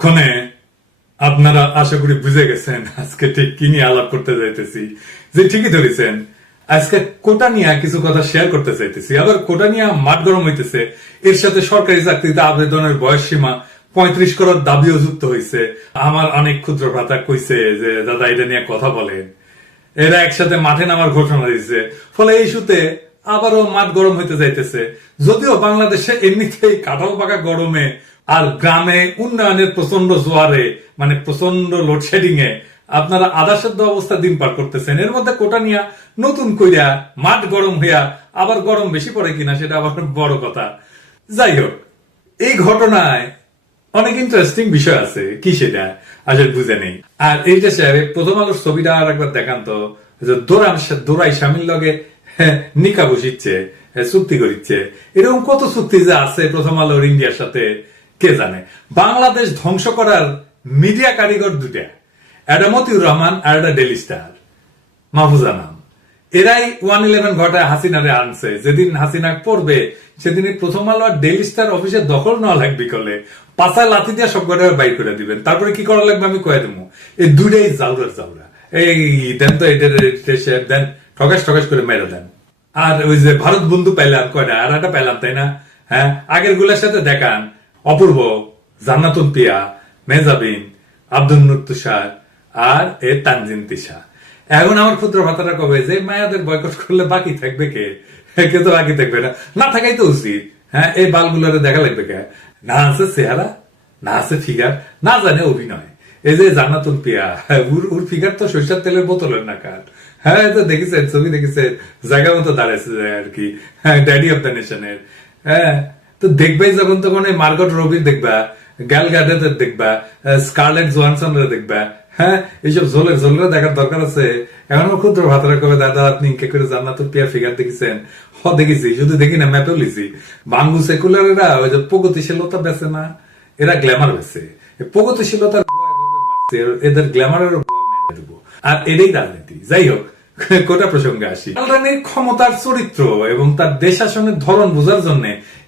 এতক্ষণে আপনারা আশা করি বুঝে গেছেন আজকে ঠিক কি নিয়ে আলাপ করতে যাইতেছি। যে ঠিকই ধরেছেন, আজকে কোটা নিয়ে কিছু কথা শেয়ার করতে চাইতেছি। আবার কোটা নিয়ে মাঠ গরম হইতেছে, এর সাথে সরকারি চাকরিতে আবেদনের বয়স সীমা 35 করার দাবিও যুক্ত হয়েছে। আমার অনেক ক্ষুদ্র ভ্রাতা কইছে যে দাদা এটা নিয়ে কথা বলেন, এরা একসাথে মাঠে নামার ঘোষণা দিচ্ছে। ফলে এই ইস্যুতে আবারও মাঠ গরম হইতে যাইতেছে। যদিও বাংলাদেশে এমনিতেই কাঁঠাল পাকা গরমে আর গ্রামে উন্নয়নের প্রচন্ড জোয়ারে, মানে প্রচন্ড লোডশেডিং এ আপনারা আধা সেদ্ধ অবস্থা দিন পার করতেছেন। এর মধ্যে কোটা নিয়া নতুন কইরা মাঠ গরম হইয়া আবার গরম বেশি পড়ে কিনা সেটা আবার বড় কথা। যাই হোক, এই ঘটনায় অনেক ইন্টারেস্টিং বিষয় আছে। কি সেটা আসলে বুঝে নেই। আর এইটা সাহেব প্রথম আলোর ছবিটা আর একবার দেখান তো, দোরাই স্বামীর লগে নিকা বসিচ্ছে, চুক্তি করিচ্ছে। এরকম কত চুক্তি যে আছে প্রথম আলোর ইন্ডিয়ার সাথে কে জানে। বাংলাদেশ ধ্বংস করার মিডিয়া কারিগর দুটা, একটা মতিউর রহমান আর একটা ডেলি স্টার মাহফুজা নাম। এরাই 111 ঘটায় হাসিনারে আনছে। যেদিন হাসিনা পড়বে সেদিন প্রথম আলো আর ডেলি স্টার অফিসে দখল নেওয়া লাগবে, কলে পাশা লাথি দিয়ে সব কটা বাইর করে দিবেন। তারপরে কি করা লাগবে আমি কয়ে দেবো। এই দুইটাই জাউরার জাউরা। এই দেন তো এটা দেন, ঠকাস ঠকাস করে মেরে দেন। আর ওই যে ভারত বন্ধু পাইলাম কয়টা, আর একটা পাইলাম, তাই না? হ্যাঁ, আগের গুলার সাথে দেখান অপূর্ব, জান্নাতুন পিয়া, মেজাবিন, আব্দুল নুর তুষার আর এ তানজিন তিশা। এখন আমার ক্ষুদ্র ভাতারা কবে যে মায়াদের বয়কট করলে বাকি থাকবে কে? কেউ তো বাকি থাকবে না, না থাকাই তো উচিত। হ্যাঁ, এই বালগুলোরে দেখা লাগবে কে? না আছে চেহারা, না আছে ফিগার, না জানে অভিনয়। এই যে জান্নাতুল পিয়া, ওর ফিগার তো সরিষার তেলের বোতলের না কার। হ্যাঁ, তো দেখেছেন, ছবি দেখেছেন, জায়গা মতো দাঁড়াইছে আর কি। হ্যাঁ, ড্যাডি অফ দ্য নেশনের। হ্যাঁ, তো দেখবাই যখন তখন এই মার্গট রবির দেখবা, গ্যাল গাডেদের দেখবা, স্কারলেট জোহানসন দেখবা। হ্যাঁ, এইসব ঝোলের দেখার দরকার আছে। এখন ক্ষুদ্র ভাতারা কবে দাদা আপনি কে করে জান্নাতুল পিয়া ফিগার দেখেছেন? দেখেছি, শুধু দেখি না, ম্যাপেও লিছি। বাঙ্গু সেকুলারেরা ওই যে প্রগতিশীলতা বেছে না, এরা গ্ল্যামার বেছে। প্রগতিশীলতার এদের গ্ল্যামারের আর এটাই রাজনীতি। যাই হোক, কোটা প্রসঙ্গে আসি। রানীর ক্ষমতার চরিত্র এবং তার দেশ শাসনের ধরন বোঝার জন্য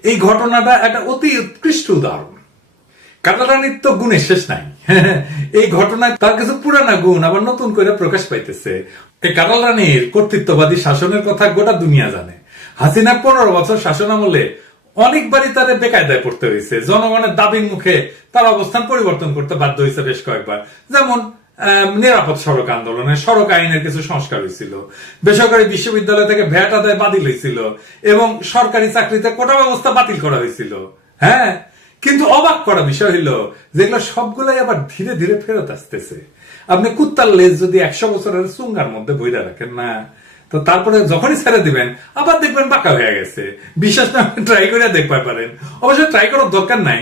এই ঘটনাটা একটা অতি উৎকৃষ্ট উদাহরণ। কাটাল রানীর তো গুণের শেষ নাই। এই ঘটনায় তার কিছু পুরানা গুণ আবার নতুন করে প্রকাশ পাইতেছে। এই কাটাল রানীর কর্তৃত্ববাদী শাসনের কথা গোটা দুনিয়া জানে। হাসিনা 15 বছর শাসন আমলে অনেকবারই তাদের বেকায়দায় পড়তে হয়েছে। জনগণের দাবির মুখে তার অবস্থান পরিবর্তন করতে বাধ্য হয়েছে বেশ কয়েকবার। যেমন নিরাপদ সড়ক আন্দোলনে সড়ক আইনের কিছু সংস্কার হয়েছিল, বেসরকারি বিশ্ববিদ্যালয় থেকে ভ্যাট আদায় বাতিল হয়েছিল এবং সরকারি চাকরিতে কোটা ব্যবস্থা বাতিল করা হয়েছিল। হ্যাঁ, কিন্তু অবাক করা বিষয় হলো যেগুলো সবগুলাই আবার ধীরে ধীরে ফেরত আসতেছে। আপনি কুত্তার লেজ যদি 100 বছরের চুঙ্গার মধ্যে বইরা রাখেন না, তো তারপরে যখনই ছেড়ে দিবেন আবার দেখবেন বাঁকা হয়ে গেছে। বিশ্বাস না ট্রাই করে দেখতে পারেন। অবশ্যই ট্রাই করার দরকার নাই,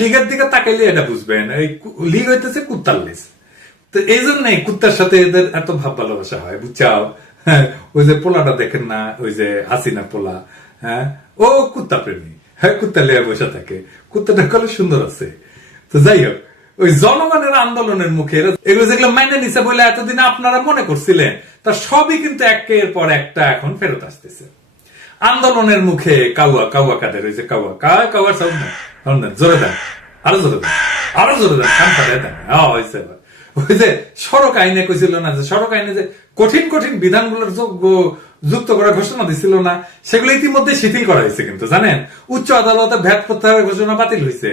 লিগের দিকে তাকাইলে এটা বুঝবেন। এই লিগ হইতেছে কুত্তার লেজ। তো এই জন্যই কুত্তার সাথে এদের এত ভাব ভালোবাসা হয়, বুঝছাও? হ্যাঁ, ওই যে পোলাটা দেখেন না, ওই যে হাসিনা পোলা, হ্যাঁ, ও কুত্তা প্রেমী। হ্যাঁ, কুত্তা লেয়া বসে থাকে, কুত্তাটা কলে সুন্দর আছে। তো যাই হোক, ওই জনগণের আন্দোলনের মুখে এগুলো যেগুলো মাইনে নিছে বলে এতদিন আপনারা মনে করছিলেন, তার সবই কিন্তু একের পর একটা এখন ফেরত আসতেছে। আন্দোলনের মুখে কাউয়া কাউয়া কাদের, ওই যে কাউয়া কাউয়ার সাউন্ড না, জোরে দেন, আরো জোরে দেন, আরো জোরে দেন, কান ফাটাই দেন। হয়েছে। ওই যে সড়ক আইনে কইছিল না, যে সড়ক আইনে যে কঠিন কঠিন বিধানগুলোর যুক্ত করার ঘোষণা দিছিল না, সেগুলো ইতিমধ্যে শিথিল করা হয়েছে। কিন্তু জানেন, উচ্চ আদালতে ভ্যাট প্রত্যাহারের ঘোষণা বাতিল হয়েছে।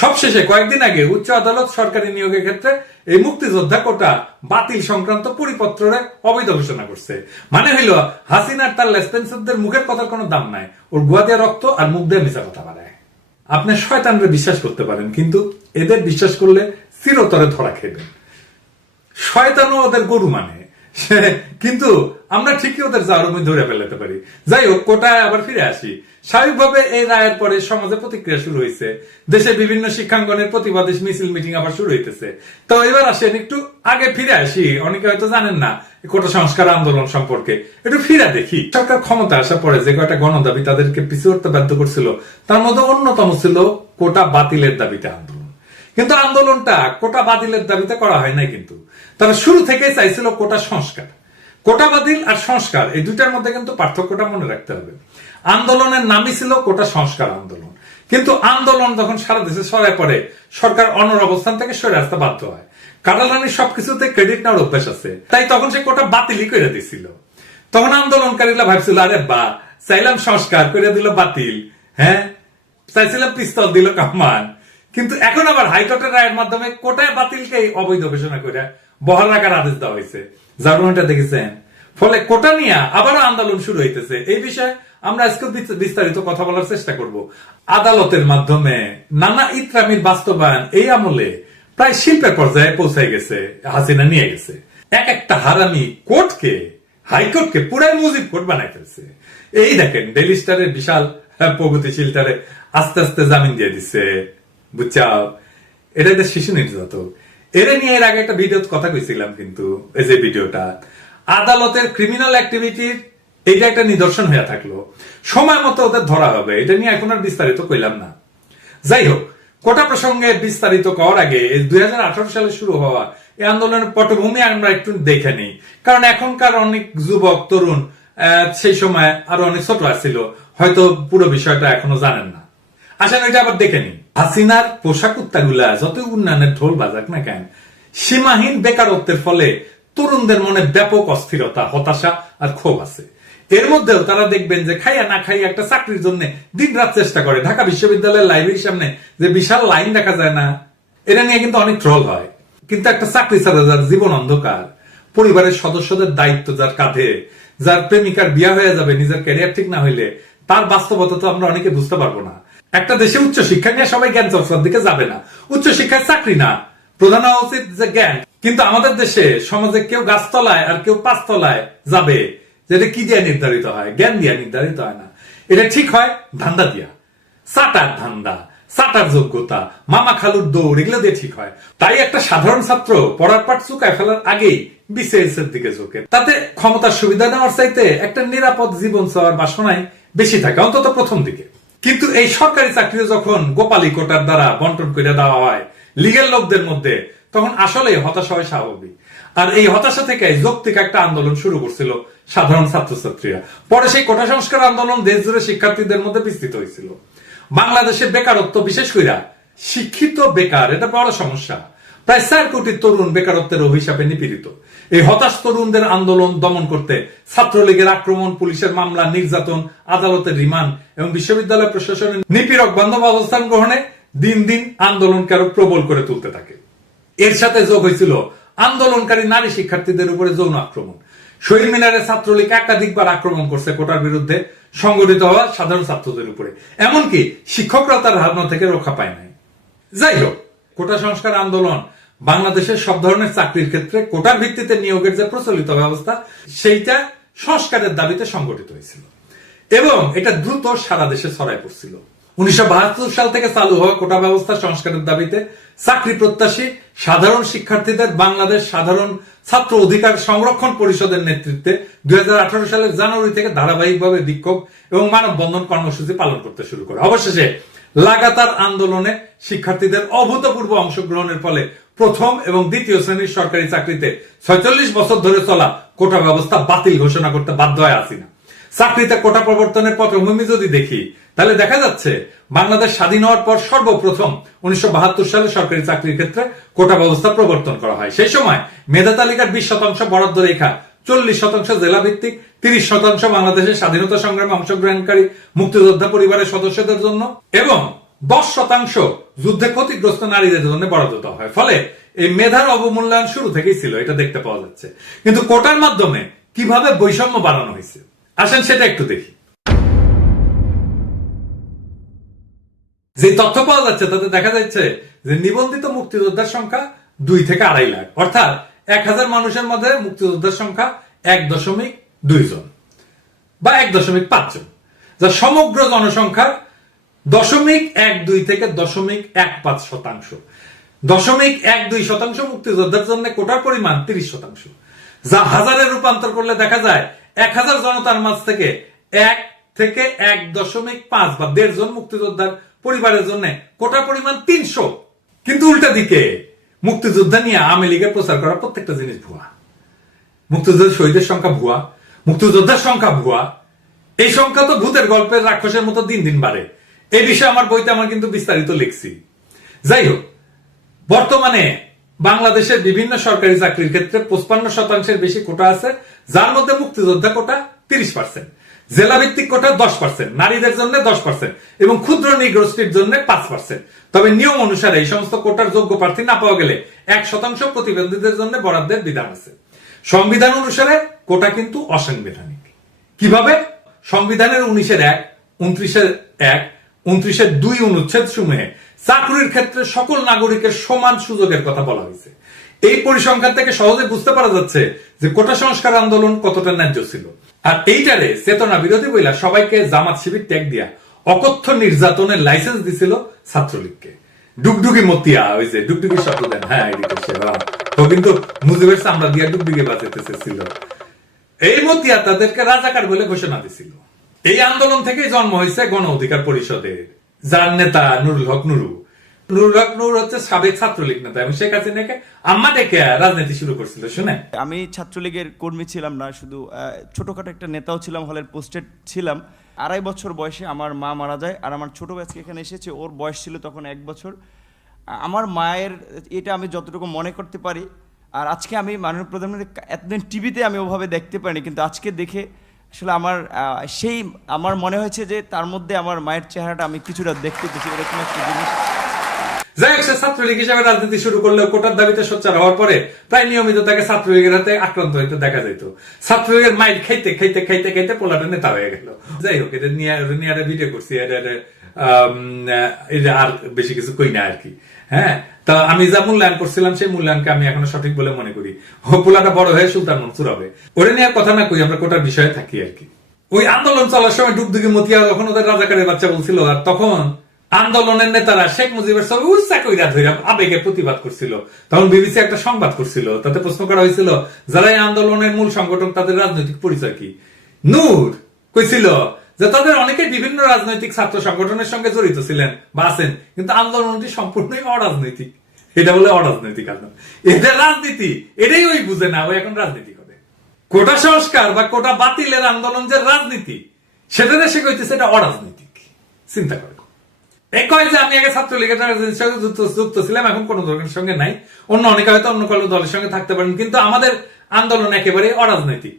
সবশেষে কয়েকদিন আগে উচ্চ আদালত সরকারি নিয়োগের ক্ষেত্রে এই মুক্তিযোদ্ধা কোটা বাতিল সংক্রান্ত পরিপত্রে অবৈধ ঘোষণা করছে। মানে হইল হাসিনার তার লেসপেন্সারদের মুখের কথার কোনো দাম নাই, ওর গুয়া দিয়ে রক্ত আর মুখ দিয়ে মিশা কথা বাড়ায়। আপনি শয়তানরে বিশ্বাস করতে পারেন, কিন্তু এদের বিশ্বাস করলে চিরতরে ধরা খেবেন। শয়তানও ওদের গরু মানে, কিন্তু আমরা ঠিকই ওদের জারুমি ধরে ফেলাতে পারি। যাই হোক, কোটায় আবার ফিরে আসি। স্বাভাবিকভাবে এই রায়ের পরে সমাজে প্রতিক্রিয়া শুরু হয়েছে। দেশে বিভিন্ন শিক্ষাঙ্গনের প্রতিবাদী মিছিল মিটিং আবার শুরু হইতেছে। তো এবার আসেন একটু আগে ফিরে আসি। অনেকে হয়তো জানেন না কোটা সংস্কার আন্দোলন সম্পর্কে, একটু ফিরে দেখি। সরকার ক্ষমতা আসার পরে যে কয়টা গণদাবি তাদেরকে পিছু উঠতে বাধ্য করছিল, তার মধ্যে অন্যতম ছিল কোটা বাতিলের দাবিতে আন্দোলন। কিন্তু আন্দোলনটা কোটা বাতিলের দাবিতে করা হয় নাই, কিন্তু তারা শুরু থেকে চাইছিল কোটা সংস্কার। কোটা বাতিল আর সংস্কার এই দুইটার মধ্যে কিন্তু পার্থক্যটা মনে রাখতে হবে। আন্দোলনের নামই ছিল কোটা সংস্কার আন্দোলন, কিন্তু আন্দোলন যখন সারা দেশে ছড়ায় পড়ে, সরকার অনর অবস্থান থেকে সরে আসতে বাধ্য হয়। কাটালানির সবকিছুতে ক্রেডিট নেওয়ার অভ্যাস আছে, তাই তখন সে কোটা বাতিলই করে দিছিল। তখন আন্দোলনকারীরা ভাবছিল, আরে বা চাইলাম সংস্কার করে দিল বাতিল, হ্যাঁ চাইছিলাম পিস্তল দিল কামান। কিন্তু এখন আবার হাইকোর্টের রায়ের মাধ্যমে কোটায় বাতিলকে অবৈধ ঘোষণা করে বহাল রাখার আদেশ দেওয়া হয়েছে। জার্মানটা দেখেছেন? ফলে কোটা নিয়ে আবারও আন্দোলন শুরু হইতেছে। এই বিষয়ে আমরা আজকে বিস্তারিত কথা বলার চেষ্টা করব। আদালতের মাধ্যমে নানা ইতরামির বাস্তবায়ন এই আমলে প্রায় শিল্পের পর্যায়ে পৌঁছে গেছে, হাসিনা নিয়ে গেছে। এক একটা হারামি কোর্টকে, হাইকোর্টকে পুরাই মুজিব কোর্ট বানাই ফেলছে। এই দেখেন ডেইলি স্টারের বিশাল প্রগতিশীলটারে আস্তে আস্তে জামিন দিয়ে দিচ্ছে, বুঝছাও? এটা একটা শিশু নির্যাতক। এরা নিয়ে এর আগে একটা ভিডিও কথা কইছিলাম, কিন্তু এই যে ভিডিওটা আদালতের ক্রিমিনাল অ্যাক্টিভিটির এইটা একটা নিদর্শন হয়ে থাকলো। সময় মতো ওদের ধরা হবে, এটা নিয়ে এখন আর বিস্তারিত কইলাম না। যাই হোক, কোটা প্রসঙ্গে বিস্তারিত করার আগে 2018 সালে শুরু হওয়া এই আন্দোলনের পটভূমি আমরা একটু দেখে নিই। কারণ এখনকার অনেক যুবক তরুণ সেই সময় আরো অনেক ছোট ছিল, হয়তো পুরো বিষয়টা এখনো জানেন না। আসেন ওইটা আবার দেখে নিই। হাসিনার পোশাক উত্তাগুলা যত উন্নয়নের ঢোল বাজাক না কেন, সীমাহীন বেকারত্বের ফলে তরুণদের মনে ব্যাপক অস্থিরতা, হতাশা আর ক্ষোভ আছে। এর মধ্যেও তারা দেখবেন যে খাইয়া না খাইয়া একটা চাকরির জন্য দিন রাত চেষ্টা করে। ঢাকা বিশ্ববিদ্যালয়ের লাইব্রেরির সামনে যে বিশাল লাইন দেখা যায় না, এটা নিয়ে কিন্তু অনেক ট্রল হয়। কিন্তু একটা চাকরি ছাড়া যার জীবন অন্ধকার, পরিবারের সদস্যদের দায়িত্ব যার কাঁধে, যার প্রেমিকার বিয়া হয়ে যাবে নিজের ক্যারিয়ার ঠিক না হইলে, তার বাস্তবতা তো আমরা অনেকে বুঝতে পারবো না। একটা দেশে উচ্চ শিক্ষা নিয়ে সবাই জ্ঞান চর্চার দিকে যাবে না। উচ্চ শিক্ষায় চাকরি না, প্রধান হওয়া উচিত যে জ্ঞান। কিন্তু আমাদের দেশে সমাজে কেউ গাছতলায় আর কেউ পাঁচতলায় যাবে, যেটা কি দিয়ে নির্ধারিত হয়? জ্ঞান দিয়ে নির্ধারিত হয় না। এটা ঠিক হয় ধান্দা দিয়া, চাটার ধান্দা, চাটার যোগ্যতা, মামা খালুর দৌড়, এগুলো দিয়ে ঠিক হয়। তাই একটা সাধারণ ছাত্র পড়ার পাঠ চুকায় ফেলার আগেই বিসিএস এর দিকে ঝোঁকে। তাতে ক্ষমতার সুবিধা নেওয়ার চাইতে একটা নিরাপদ জীবন চাওয়ার বাসনায় বেশি থাকে, অন্তত প্রথম দিকে। কিন্তু এই সরকারি চাকরি যখন গোপালী কোটার দ্বারা বন্টন করে দেওয়া হয় লিগেল লোকদের মধ্যে, তখন আসলে হতাশা হয় স্বাভাবিক। আর এই হতাশা থেকে যৌক্তিক একটা আন্দোলন শুরু করছিল সাধারণ ছাত্রছাত্রীরা। পরে সেই কোটা সংস্কার আন্দোলন দেশ জুড়ে শিক্ষার্থীদের মধ্যে বিস্তৃত হয়েছিল। বাংলাদেশে বেকারত্ব, বিশেষ করে শিক্ষিত বেকার, এটা বড় সমস্যা। প্রায় 4 কোটি তরুণ বেকারত্বের অভিশাপে নিপীড়িত। এই হতাশ তরুণদের আন্দোলন দমন করতে ছাত্রলীগের আক্রমণ, পুলিশের মামলা, নির্যাতন, আদালতের রিমান্ড এবং বিশ্ববিদ্যালয় প্রশাসনের নিপীড়ক বান্ধব অবস্থান গ্রহণে দিন দিন আন্দোলনকে আরো প্রবল করে তুলতে থাকে। এর সাথে যোগ হয়েছিল আন্দোলনকারী নারী শিক্ষার্থীদের উপরে যৌন আক্রমণ। শহীদ মিনারে ছাত্রলীগ একাধিকবার আক্রমণ করছে কোটার বিরুদ্ধে সংগঠিত হওয়া সাধারণ ছাত্রদের উপরে। এমনকি শিক্ষকরা তার হামলা থেকে রক্ষা পায় নাই। যাই হোক, কোটা সংস্কার আন্দোলন বাংলাদেশের সব ধরনের চাকরির ক্ষেত্রে কোটার ভিত্তিতে নিয়োগের যে প্রচলিত ব্যবস্থা, সেইটা সংস্কারের দাবিতে সংগঠিত হয়েছিল এবং এটা দ্রুত সারা দেশে ছড়ায় পড়ছিল। 1972 সাল থেকে চালু হওয়া কোটা ব্যবস্থা সংস্কারের দাবিতে চাকরি প্রত্যাশী সাধারণ শিক্ষার্থীদের বাংলাদেশ সাধারণ ছাত্র অধিকার সংরক্ষণ পরিষদের নেতৃত্বে 2018 সালের জানুয়ারি থেকে ধারাবাহিকভাবে বিক্ষোভ এবং মানববন্ধন কর্মসূচি পালন করতে শুরু করে। অবশেষে লাগাতার আন্দোলনে শিক্ষার্থীদের অভূতপূর্ব অংশগ্রহণের ফলে প্রথম এবং দ্বিতীয় শ্রেণীর সরকারি চাকরিতে 46 বছর ধরে চলা কোটা ব্যবস্থা বাতিল ঘোষণা করতে বাধ্য হয় হাসিনা। চাকরিতে কোটা প্রবর্তনের পটভূমি যদি দেখি, তাহলে দেখা যাচ্ছে বাংলাদেশ স্বাধীন হওয়ার পর সর্বপ্রথম 1972 সালে সরকারি চাকরির ক্ষেত্রে কোটা ব্যবস্থা প্রবর্তন করা হয়। সেই সময় মেধা তালিকার 20% বরাদ্দ রেখা 40% জেলা ভিত্তিক, 30% বাংলাদেশের স্বাধীনতা সংগ্রামে অংশগ্রহণকারী মুক্তিযোদ্ধা পরিবারের সদস্যদের জন্য এবং 10% যুদ্ধে ক্ষতিগ্রস্ত নারীদের জন্য বরাদ্দ দেওয়া হয়। ফলে এই মেধার অবমূল্যায়ন শুরু থেকেই ছিল, এটা দেখতে পাওয়া যাচ্ছে। কিন্তু কোটার মাধ্যমে কিভাবে বৈষম্য বাড়ানো হয়েছে, আসেন সেটা একটু দেখি। যে তথ্য পাওয়া যাচ্ছে তাতে দেখা যাচ্ছে যে নিবন্ধিত মুক্তিযোদ্ধার সংখ্যা 2 থেকে 2.5 লাখ, অর্থাৎ 1000 মানুষের মধ্যে মুক্তিযোদ্ধার সংখ্যা 1.2 জন বা 1.5 জন, যা সমগ্র জনসংখ্যার 0.12 থেকে 0.15%। 0.12% মুক্তিযোদ্ধার জন্য কোটার পরিমাণ 30%, যা হাজারে রূপান্তর করলে দেখা যায় 1000 জনতার মাঝ থেকে 1 থেকে 1.5 বা 1.5 জন মুক্তিযোদ্ধার পরিবারের জন্য কোটার পরিমাণ 300। কিন্তু উল্টা দিকে মুক্তিযোদ্ধা নিয়ে আওয়ামী লীগের প্রচার করা প্রত্যেকটা জিনিস ভুয়া। মুক্তিযোদ্ধার শহীদের সংখ্যা ভুয়া, মুক্তিযোদ্ধার সংখ্যা ভুয়া। এই সংখ্যা তো ভূতের গল্পের রাক্ষসের মতো দিন দিন বাড়ে। এই বিষয়ে আমার বইতে আমার কিন্তু বিস্তারিত লিখছি। যাই হোক, বর্তমানে বাংলাদেশের বিভিন্ন সরকারি চাকরির ক্ষেত্রে 55% বেশি কোটা আছে, যার মধ্যে মুক্তিযোদ্ধা কোটা 30%, জেলা ভিত্তিক কোটা 10%, নারীদের জন্য 10% এবং ক্ষুদ্র নিগোষ্ঠীর জন্য 5%। তবে নিয়ম অনুসারে এই সমস্ত কোটার যোগ্য প্রার্থী না পাওয়া গেলে 1% প্রতিবন্ধীদের জন্য বরাদ্দের বিধান আছে। সংবিধান অনুসারে কোটা কিন্তু অসাংবিধানিক। কিভাবে? সংবিধানের 19-1, 29-1, 29-2 অনুচ্ছেদ সমূহে চাকরির ক্ষেত্রে সকল নাগরিকের সমান সুযোগের কথা বলা হয়েছে। এই পরিসংখ্যান থেকে সহজে বুঝতে পারা যাচ্ছে যে কোটা সংস্কার আন্দোলন কতটা ন্যায্য ছিল। আর এইটারে চেতনা বিরোধী বইলা সবাইকে জামাত শিবির ট্যাগ দিয়া অকথ্য নির্যাতনের লাইসেন্স দিছিল ছাত্রলীগকে। ডুগডুগি মতিয়া, ওই যে ডুগডুগি শব্দ দেন, হ্যাঁ তো কিন্তু মুজিবের চামড়া দিয়া ডুগডুগি বাজাইতে ছিল। এই মতিয়া তাদেরকে রাজাকার বলে ঘোষণা দিছিল। এই আন্দোলন থেকেই জন্ম হয়েছে গণ অধিকার পরিষদের, যার নেতা নুরুল হক নুরু। নুরুল হক নুরু হচ্ছে সাবেক ছাত্রলীগ নেতা এবং শেখ হাসিনাকে আম্মা ডেকে রাজনীতি শুরু করছিল। শুনে, আমি ছাত্রলীগের কর্মী ছিলাম না, শুধু ছোটখাটো একটা নেতাও ছিলাম, হলের পোস্টেড ছিলাম। 2.5 বছর বয়সে আমার মা মারা যায়, আর আমার ছোট ভাইকে এখানে এসেছে, ওর বয়স ছিল তখন 1 বছর। আমার মায়ের এটা আমি যতটুকু মনে করতে পারি। আর আজকে আমি মাননীয় প্রধানমন্ত্রী এতদিন টিভিতে আমি ওভাবে দেখতে পারিনি, কিন্তু আজকে দেখে আসলে আমার মনে হয়েছে যে তার মধ্যে আমার মায়ের চেহারাটা আমি কিছুটা দেখতে পেয়েছি, এরকম একটা জিনিস। যাই হোক, সে ছাত্রলীগ হিসেবে রাজনীতি শুরু করলেও কোটার দাবিতে সোচ্চার হওয়ার পরে প্রায় নিয়মিত তাকে ছাত্রলীগের হাতে আক্রান্ত হইতে দেখা যেত। ছাত্রলীগের মাইট খাইতে খাইতে খাইতে খাইতে পোলাটা নেতা হয়ে গেল। যাই হোক, এটা নিয়ে ভিডিও করছি, আর বেশি কিছু কই না আর কি। হ্যাঁ, তা আমি যা মূল্যায়ন করছিলাম সেই মূল্যায়নকে আমি এখনো সঠিক বলে মনে করি। পোলাটা বড় হয়ে সুলতান মনসুর হবে। ওরে নিয়ে কথা না কই, আমরা কোটার বিষয়ে থাকি আর কি। ওই আন্দোলন চলার সময় ডুগডুগি মতিয়া যখন ওদের রাজাকারের বাচ্চা বলছিল, আর তখন আন্দোলনের নেতারা শেখ মুজিবের ছবি উচ্চা কইরা ধইরা আবেগে প্রতিবাদ করছিল। তখন বিবিসি একটা সংবাদ করছিল, তাতে প্রশ্ন করা হয়েছিল যারা এই আন্দোলনের মূল সংগঠক তাদের রাজনৈতিক পরিচয় কি। নূর কইছিল যে তাদের অনেকে বিভিন্ন রাজনৈতিক ছাত্র সংগঠনের সঙ্গে জড়িত ছিলেন বা আছেন, কিন্তু আন্দোলনটি সম্পূর্ণই অরাজনৈতিক। এটা বলে অরাজনৈতিক আন্দোলন, এটা রাজনীতি, এটাই ওই বুঝে না, ওই এখন রাজনীতি করে। কোটা সংস্কার বা কোটা বাতিলের আন্দোলন যে রাজনীতি, সেটা সে কইতেছে এটা অরাজনৈতিক। চিন্তা করে কয় যে আমি আগে ছাত্রলীগের সঙ্গে যুক্ত ছিলাম, এখন কোন দলের সঙ্গে নাই। অন্য অনেকে হয়তো অন্য কোনো দলের সঙ্গে থাকতে পারেন, কিন্তু আমাদের আন্দোলন একেবারে অরাজনৈতিক।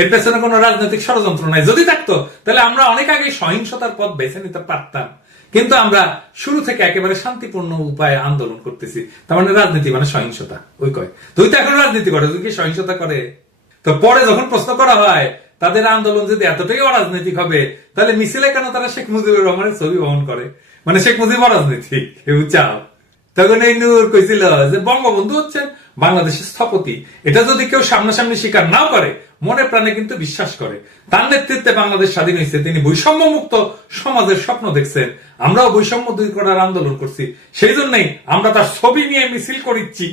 এর পেছনে কোনো রাজনৈতিক ষড়যন্ত্র নাই। যদি থাকতো তাহলে আমরা অনেক আগে সহিংসতার পথ বেছে নিতে পারতাম, কিন্তু আমরা শুরু থেকে একেবারে শান্তিপূর্ণ উপায়ে আন্দোলন করতেছি। তার মানে রাজনীতি মানে সহিংসতা। ওই কয় তুই তো এখন রাজনীতি করে, তুই কি সহিংসতা করে? তো পরে যখন প্রশ্ন করা হয় তাদের আন্দোলন যদি এতটাই অরাজনৈতিক হবে, তাহলে মিছিলে কেন তারা শেখ মুজিবুর রহমানের ছবি বহন করে? মানে শেখ মুজিব অরাজনৈতিক চাও? তখন এই নূর কইছিল যে বঙ্গবন্ধু হচ্ছেন বাংলাদেশের স্থপতি। এটা যদি কেউ সামনাসামনি স্বীকার নাও করে, মনে প্রাণে কিন্তু বিশ্বাস করে। তার নেতৃত্বে বাংলাদেশ স্বাধীন হয়েছে, তিনি বৈষম্য মুক্ত সমাজের স্বপ্ন দেখছেন। আমরাও বৈষম্য দূর করার আন্দোলন করছি, সেই জন্যই আমরা তার ছবি নিয়ে মিছিল করিচ্ছি।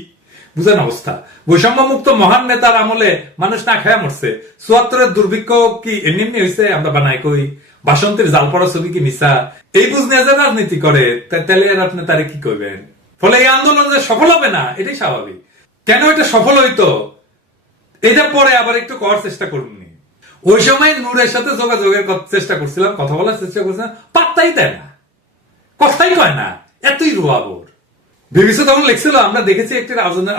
বুঝেন অবস্থা? বৈষম্য মুক্ত মহান নেতার আমলে মানুষ না খেয়া মরছে। 74-এর দুর্ভিক্ষ কি এমনি হয়েছে? আমরা বানাই কই? বাসন্তীর জাল পড়া ছবি কি মিশা? এই বুঝ নিয়ে যে রাজনীতি করে, তাহলে আপনি তারে কি করবেন? ফলে এই আন্দোলন যে সফল হবে না, এটাই স্বাভাবিক। কেন এটা সফল হইতো এটা পরে আবার একটু করার চেষ্টা করুন। ওই সময় নূরের সাথে যোগাযোগের চেষ্টা করছিলাম, কথা বলার চেষ্টা করছিলাম, পাত্তাই দেয় না, কথাই কয় না, এতই রুয়াবর। বিবিসি তখন লিখছিল, আমরা দেখেছি একটি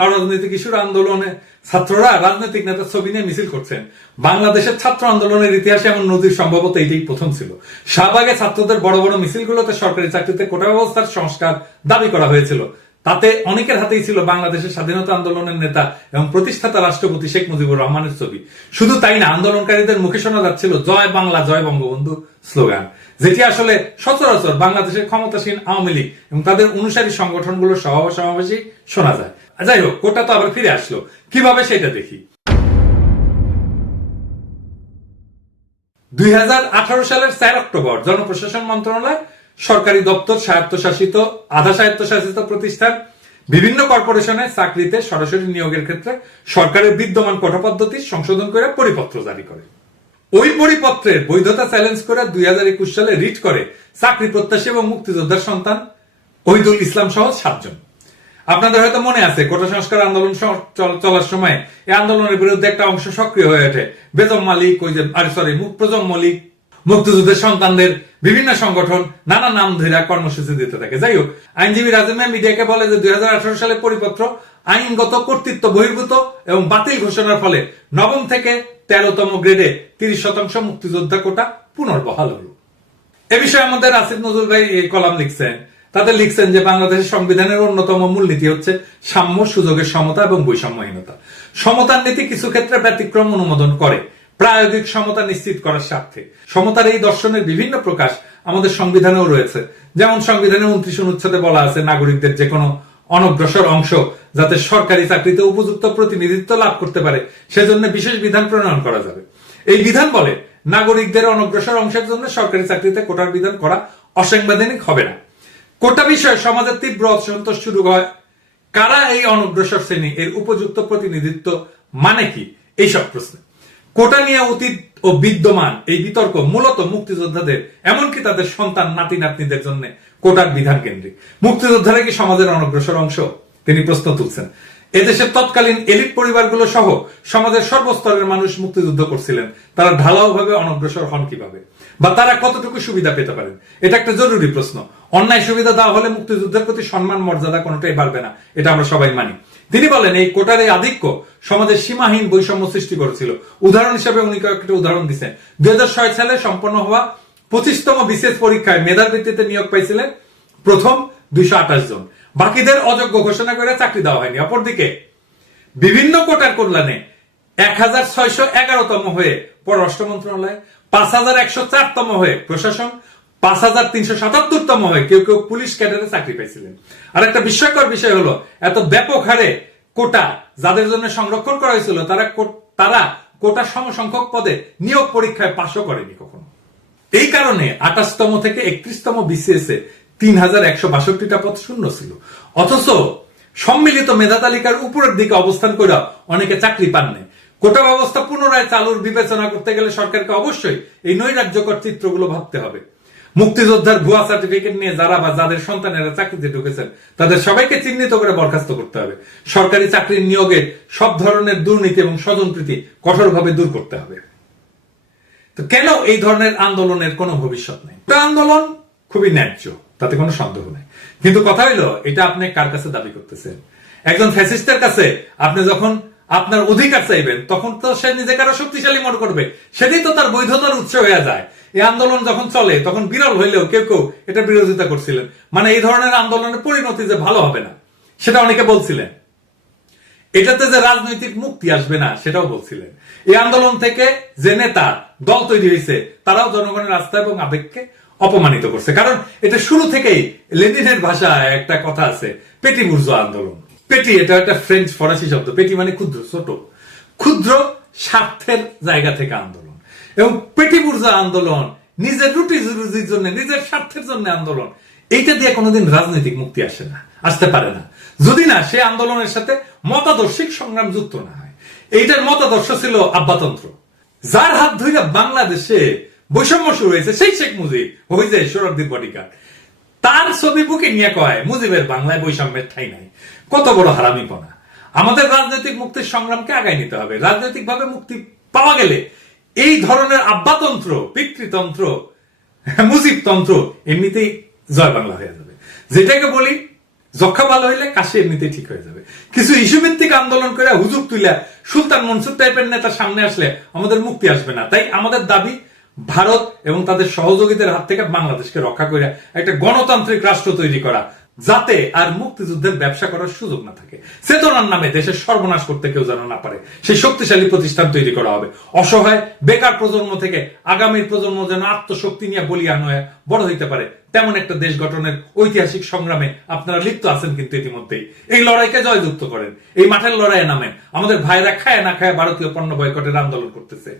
অরাজনৈতিক ইস্যুর আন্দোলনে ছাত্ররা রাজনৈতিক নেতার ছবি নিয়ে মিছিল করছেন। বাংলাদেশের ছাত্র আন্দোলনের ইতিহাসে এমন নজির সম্ভবত এটাই প্রথম ছিল। শাহবাগে ছাত্রদের বড় বড় মিছিলগুলোতে সরকারি চাকরিতে কোটা ব্যবস্থার সংস্কার দাবি করা হয়েছিল। তাতে অনেকের হাতেই ছিল বাংলাদেশের স্বাধীনতা আন্দোলনের নেতা এবং প্রতিষ্ঠাতা রাষ্ট্রপতি শেখ মুজিবুর রহমানের ছবি। শুধু তাই না, আন্দোলনকারীদের মুখে শোনা যাচ্ছিল জয় বাংলা জয় বঙ্গবন্ধু স্লোগান, যেটি আসলে সচরাচর বাংলাদেশের ক্ষমতাসীন আওয়ামী লীগ এবং তাদের অনুসারী সংগঠনগুলোর সমাবেশে শোনা যায়। যাই হোক, কোটা তো আবার ফিরে আসলো, কিভাবে সেটা দেখি। 2018 সালের 4 অক্টোবর জনপ্রশাসন মন্ত্রণালয় সরকারি দপ্তর, স্বায়ত্তশাসিত, আধা স্বায়ত্তশাসিত প্রতিষ্ঠান, বিভিন্ন কর্পোরেশনে চাকরিতে সরাসরি নিয়োগের ক্ষেত্রে সরকারের বিদ্যমান কোটা পদ্ধতি সংশোধন করে পরিপত্র জারি করে। ওই পরিপত্রের বৈধতা চ্যালেঞ্জ করে 2021 সালে রিট করে চাকরি প্রত্যাশী এবং মুক্তিযোদ্ধার সন্তান ওহিদুল ইসলাম সহ 7 জন। আপনাদের হয়তো মনে আছে, কোটা সংস্কার আন্দোলন চলার সময় এই আন্দোলনের বিরুদ্ধে একটা অংশ সক্রিয় হয়ে ওঠে। বেগম মালিক, প্রজম মল্লিক, মুক্তিযুদ্ধের সন্তানদের বিভিন্ন সংগঠন নানা নাম ধরে কর্মসূচি দিতে থাকে। যাই হোক, আইনজীবী রাজিম মিডিয়াকে বলে যে 2018 সালের পরিপত্র আইনগত কর্তৃত্ব বহির্ভূত এবং বাতিল ঘোষণার ফলে 9ম থেকে 13তম গ্রেডে 30% মুক্তিযোদ্ধা কোটা পুনর্বহাল হল। এ বিষয়ে আমাদের আসিফ নজরুল ভাই এই কলাম লিখছেন। তাতে লিখছেন যে বাংলাদেশের সংবিধানের অন্যতম মূলনীতি হচ্ছে সাম্য, সুযোগের সমতা এবং বৈষম্যহীনতা। সমতার নীতি কিছু ক্ষেত্রে ব্যতিক্রম অনুমোদন করে প্রায়োগিক সমতা নিশ্চিত করার স্বার্থে। সমতার এই দর্শনের বিভিন্ন প্রকাশ আমাদের সংবিধানেও রয়েছে। যেমন সংবিধানের 29 অনুচ্ছেদে বলা আছে নাগরিকদের যে কোনো অনগ্রসর অংশ যাতে সরকারি চাকরিতে উপযুক্ত প্রতিনিধিত্ব লাভ করতে পারে সেজন্য বিশেষ বিধান প্রণয়ন করা যাবে। এই বিধান বলে নাগরিকদের অনগ্রসর অংশের জন্য সরকারি চাকরিতে কোটার বিধান করা অসাংবিধানিক হবে না। কোটা বিষয়ে সমাজের তীব্র অসন্তোষ শুরু হয়। কারা এই অনগ্রসর শ্রেণী, এর উপযুক্ত প্রতিনিধিত্ব মানে কি, এইসব প্রশ্ন। কোটা নিয়ে অতীত ও বিদ্যমান এই বিতর্ক মূলত মুক্তিযোদ্ধাদের এমনকি তাদের সন্তান নাতি নাতনিদের জন্য কোটার বিধান কেন্দ্রিক। মুক্তিযোদ্ধারা কি সমাজের অনগ্রসর অংশ? তিনি প্রশ্ন তুলছেন। এদেশের তৎকালীন এলিট পরিবারগুলো সহ সমাজের সর্বস্তরের মানুষ মুক্তিযুদ্ধ করছিলেন। তারা ঢালাও ভাবে অনগ্রসর হন কিভাবে, বা তারা কতটুকু সুবিধা পেতে পারেন? এটা একটা জরুরি প্রশ্ন। অন্যায় সুবিধা দেওয়া হলে মুক্তিযুদ্ধের প্রতি সম্মান মর্যাদা কোনোটাই বাড়বে না, এটা আমরা সবাই মানি। তিনি বলেন এই কোটার এই আধিক্য সমাজের সীমাহীন বৈষম্য সৃষ্টি করেছিল। উদাহরণ হিসেবে উনি কয়েকটা উদাহরণ দিচ্ছেন। 2006 সালে সম্পন্ন হওয়া 25তম বিশেষ পরীক্ষায় মেধার ভিত্তিতে নিয়োগ পাইছিলেন প্রথম 228 জন, বাকিদের অযোগ্য ঘোষণা করে চাকরি দেওয়া হয়নি। অপরদিকে বিভিন্ন কোটার কল্যাণে 1611তম হয়ে পররাষ্ট্র মন্ত্রণালয়, 5104তম হয়ে প্রশাসন, 5377তম হয়ে কেউ কেউ পুলিশ ক্যাডারে চাকরি পাইছিলেন। আর একটা বিস্ময়কর বিষয় হলো এত ব্যাপক হারে কোটা যাদের জন্য সংরক্ষণ করা হয়েছিল তারা কোটা সমসংখ্যক পদে নিয়োগ পরীক্ষায় পাশও করেনি কখনো। এই কারণে 28তম থেকে 31তম বিসিএস এ 3162টা পদ শূন্য ছিল। অথচ সম্মিলিত মেধা তালিকার উপরের দিকে অবস্থান করে অনেকে চাকরি পাননি। কোটা ব্যবস্থা পুনরায় চালুর বিবেচনা করতে গেলে সরকারকে অবশ্যই এই নৈরাজ্যকর চিত্রগুলো ভাবতে হবে। মুক্তিযোদ্ধার ভুয়া সার্টিফিকেট নিয়ে যারা বা যাদের সন্তানেরা চাকরিতে ঢুকেছেন তাদের সবাইকে চিহ্নিত করে বরখাস্ত করতে হবে। সরকারি চাকরির নিয়োগে সব ধরনের দুর্নীতি এবং স্বজনপ্রীতি কঠোরভাবে দূর করতে হবে। তো কেন এই ধরনের আন্দোলনের কোনো ভবিষ্যৎ নেই? আন্দোলন খুবই ন্যায্য, তাতে কোনো সন্দেহ নেই। কিন্তু কথা হইলো এটা আপনি কার কাছে দাবি করতেছেন? একজন ফ্যাসিস্টের কাছে আপনি যখন আপনার অধিকার চাইবেন তখন তো সে নিজেকে আরো শক্তিশালী মনে করবে, সেটাই তো তার বৈধতার উৎস হয়ে যায়। এই আন্দোলন যখন চলে তখন বিরল হইলেও কেউ কেউ এটা বিরোধিতা করছিলেন, মানে এই ধরনের আন্দোলনের পরিণতি যে ভালো হবে না সেটা অনেকে বলছিলেন। এটাতে যে রাজনৈতিক মুক্তি আসবে না সেটাও বলছিলেন। এই আন্দোলন থেকে যে নেতা দল তৈরি হয়েছে তারাও জনগণের আস্থা এবং আবেগকে অপমানিত করছে। কারণ এটা শুরু থেকেই লেনিনের ভাষায় একটা কথা আছে, পেটি বুর্জোয়া আন্দোলন। পেটি এটা একটা ফ্রেঞ্চ ফরাসি শব্দ। পেটি মানে ক্ষুদ্র, ছোট, ক্ষুদ্র স্বার্থের জায়গা থেকে আন্দোলন। এবং পেটি বুর্জোয়া আন্দোলন নিজের রুটি রুজির জন্য, নিজের স্বার্থের জন্য আন্দোলন। এইটা দিয়ে কোনোদিন রাজনৈতিক মুক্তি আসে না, আসতে পারে না, যদি না সে আন্দোলনের সাথে মতাদর্শিক সংগ্রাম যুক্ত না হয়। এইটার মতাদর্শ ছিল আব্বাতন্ত্র। যার হাত ধরে বাংলাদেশে বৈষম্য শুরু হয়েছে সেই শেখ মুজিব, ওই যে সোহরাওয়ার্দীর বডিগার্ড, তার ছবি বুকে নিয়ে কয় মুজিবের বাংলায় বৈষম্যের ঠাঁই নাই। কত বড় হারামিপনা! আমাদের রাজনৈতিক মুক্তির সংগ্রামকে আগায় নিতে হবে। রাজনৈতিক ভাবে মুক্তি পাওয়া গেলে এই ধরনের আব্বাতন্ত্র, পিতৃতন্ত্র, মুজিবতন্ত্র এমনিতেই জয় বাংলা হয়ে যাবে। যেটাকে বলি যক্ষা ভালো হইলে কাশি এমনিতেই ঠিক হয়ে যাবে। কিছু ইস্যু ভিত্তিক আন্দোলন করে হুজুর তুইলা সুলতান মনসুর টাইপের নেতা সামনে আসলে আমাদের মুক্তি আসবে না। তাই আমাদের দাবি ভারত এবং তাদের সহযোগীদের হাত থেকে বাংলাদেশকে রক্ষা করে একটা গণতান্ত্রিক রাষ্ট্র তৈরি করা, যাতে আর মুক্তিযুদ্ধের ব্যবসা করার সুযোগ না থাকে। চেতনার নামে দেশের সর্বনাশ করতে কেউ যেন না পারে সেই শক্তিশালী প্রতিষ্ঠান তৈরি করা হবে। অসহায় বেকার প্রজন্ম থেকে আগামীর প্রজন্ম যেন আত্মশক্তি নিয়ে বলিয়ান হয়ে বড় হইতে পারে, তেমন একটা দেশ গঠনের ঐতিহাসিক সংগ্রামে আপনারা লিপ্ত আছেন। কিন্তু ইতিমধ্যেই এই লড়াইকে জয়যুক্ত করেন, এই মাঠের লড়াইয়ে নামেন। আমাদের ভাইরা খায় না খায় ভারতীয় পণ্য বয়কটের আন্দোলন করতেছে,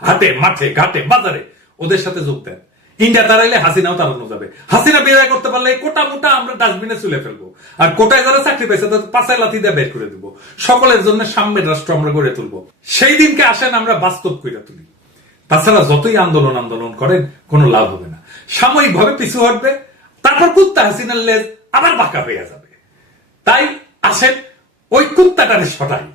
হাটে মাঠে ঘাটে বাজারে ওদের সাথে যোগ দেন। ইন্ডিয়া তারাইলে হাসিনাও তাড়ানো যাবে। হাসিনা বিদায় করতে পারলে কোটা মোটা আমরা ডাস্টবিনে চুলে ফেলবো, আর কোটায় যারা চাকরি পাইছে তাদের পাশায় লাথি দিয়ে বের করে দেবো। সকলের জন্য সাম্যের রাষ্ট্র আমরা গড়ে তুলবো। সেই দিনকে আসেন আমরা বাস্তব করে তুলি। তাছাড়া যতই আন্দোলন করেন কোনো লাভ হবে না। সাময়িক ভাবে পিছু হটবে, তারপর কুত্তা হাসিনার লেজ আবার বাঁকা হয়ে যাবে। তাই আসেন ওই কুত্তাটারে সটাই।